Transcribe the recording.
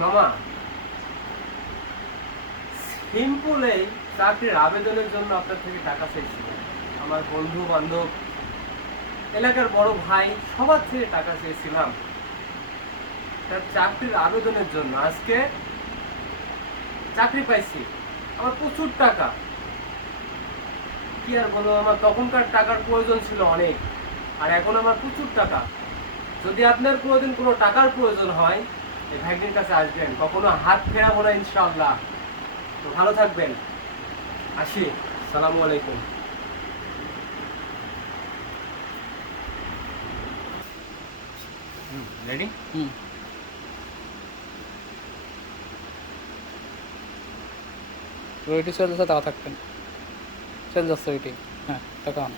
মামা, সিম্পলে চাকরির আবেদনের জন্য আপনার থেকে টাকা চেয়েছিলাম। আমার বন্ধু বান্ধব, এলাকার বড় ভাই সবার থেকে টাকা চেয়েছিলাম তার চাকরির আবেদনের জন্য। আজকে চাকরি পাইছি, আমার প্রচুর টাকা। কি আর বলবো, আমার তখনকার টাকার প্রয়োজন ছিল অনেক, আর এখন আমার প্রচুর টাকা। যদি আপনার কোনোদিন কোনো টাকার প্রয়োজন হয়, এই ভাইটির কাছে আসবেন, কখনো হাত ফেরাবো না ইনশাআল্লাহ। তো ভালো থাকবেন, আসি, সালামু আলাইকুম। রেডি? ওইটি চলতেছে, তাও থাকবেন, চলে যাচ্ছে ওইটি। হ্যাঁ, দেখান।